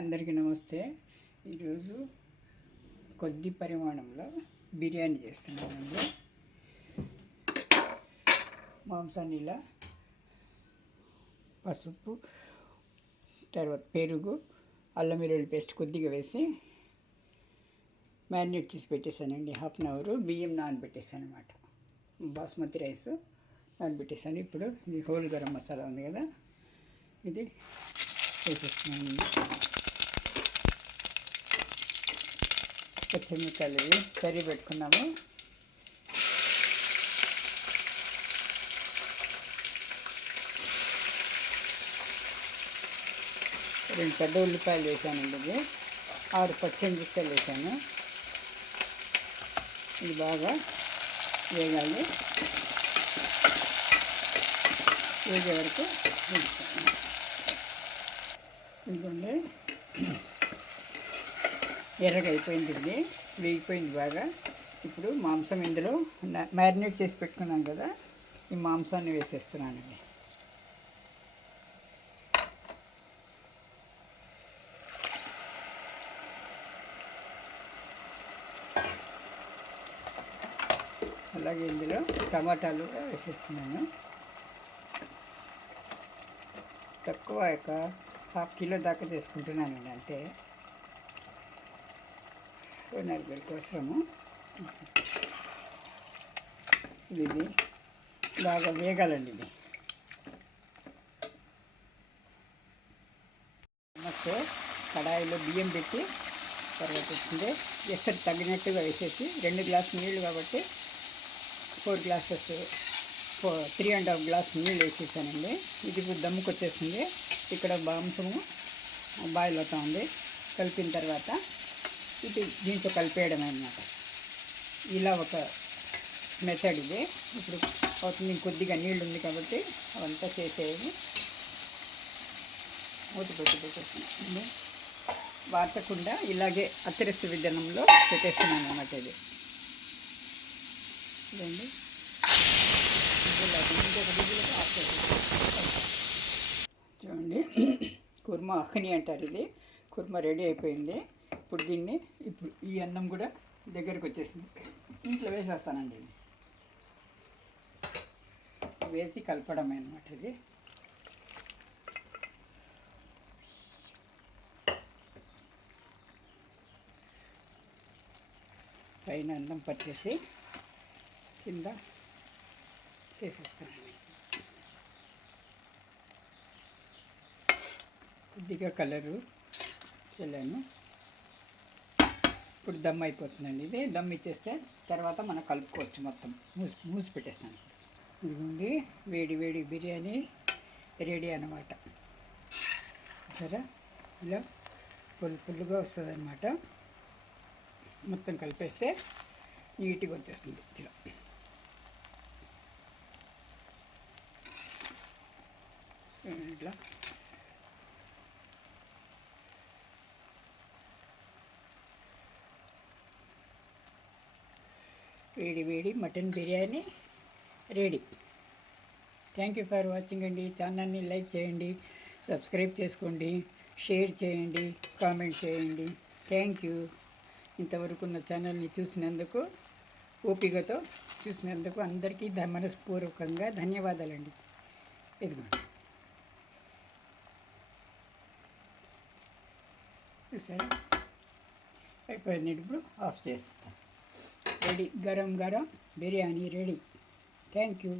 అందరికీ నమస్తే. ఈరోజు కొద్ది పరిమాణంలో బిర్యానీ చేస్తున్నానండి. మాంసాన్ని ఇలా పసుపు, తర్వాత పెరుగు, అల్లం వెల్లుల్లి పేస్ట్ కొద్దిగా వేసి మ్యారినేట్ చేసి పెట్టేశానండి. హాఫ్ అన్ అవర్ బియ్యం నానబెట్టేసాను అనమాట. బాస్మతి రైస్ నానబెట్టేసాను. ఇప్పుడు ఇది హోల్ గరం మసాలా ఉంది కదా, ఇది వేసేస్తున్నాను. పచ్చిమిరపకాయలు కర్రీ పెట్టుకున్నాము. రెండు పెద్ద ఉల్లిపాయలు వేసానండి. ఇది 6 పచ్చిమిరపకాయలు వేసాను. ఇది బాగా వేగాలి. వేగే వరకు ఇదిగోండి, ఎర్రగా అయిపోయింది. ఇది వేగిపోయింది బాగా. ఇప్పుడు మాంసం ఇందులో మ్యారినేట్ చేసి పెట్టుకున్నాం కదా, ఈ మాంసాన్ని వేసేస్తున్నానండి. అలాగే ఇందులో టమాటాలు వేసేస్తున్నాను. తక్కువ ఒక 1/2 కిలో దాకా తీసుకుంటున్నానండి. అంటే నలుగురి కోసము. ఇది బాగా వేగాలండి. ఇది నమస్తే. కడాయిలో బియ్యం పెట్టి తర్వాత వచ్చింది ఎసరు తగినట్టుగా వేసేసి 2 గ్లాసులు నీళ్ళు కాబట్టి 4 గ్లాసెస్ 3.5 గ్లాస్ నీళ్ళు వేసేసానండి. ఇది ఇప్పుడు దమ్ముకు వచ్చేస్తుంది. ఇక్కడ మాంసము బాయిల్ అవుతా ఉంది. కలిపిన తర్వాత ఇది దీంతో కలిపేయడం అన్నమాట. ఇలా ఒక మెథడ్ ఇది. ఇప్పుడు అవుతుంది. కొద్దిగా నీళ్ళు ఉంది కాబట్టి అవంతా చేసేది మూత పెట్టేస్తుంది. వార్చకుండా ఇలాగే అతిరస్సు విధానంలో పెట్టేస్తున్నాను అన్నమాట. ఇది ఇదండి. చూడండి, కుర్మా అఖని అంటారు. ఇది కుర్మా రెడీ అయిపోయింది. ఇప్పుడు దీన్ని ఈ అన్నం కూడా దగ్గరికి వచ్చేసింది. ఇంట్లో వేసేస్తానండి. ఇది వేసి కలపడమే అన్నమాట. ఇది పైన అన్నం పట్టేసి కింద చేసేస్తానండి. కొద్దిగా కలరు చల్లాను. ఇప్పుడు దమ్ అయిపోతుందండి. ఇది దమ్ ఇచ్చేస్తే తర్వాత మనం కలుపుకోవచ్చు. మొత్తం మూసి పెట్టేస్తాను. ఇదిగోండి, వేడి వేడి బిర్యానీ రెడీ అన్నమాట. సరే, ఇలా పుల్లుగా వస్తుంది అన్నమాట. మొత్తం కలిపేస్తే నీట్గా వచ్చేస్తుంది. ఇలా ఇట్లా వేడి వేడి mutton biryani ready. Thank you for watching అండి. ఛానల్ని లైక్ చేయండి, సబ్స్క్రైబ్ చేసుకోండి, షేర్ చేయండి, కామెంట్ చేయండి. Thank you. ఇంతవరకు నా ఛానల్ని చూసినందుకు, ఓపికతో చూసినందుకు అందరికీ మనస్పూర్వకంగా ధన్యవాదాలండి. ఇదిగోండి, చూసారా, అయిపోయింది. ఇప్పుడు ఆఫ్ చేసేస్తాను. Ready, garam garam biryani ready. Thank you.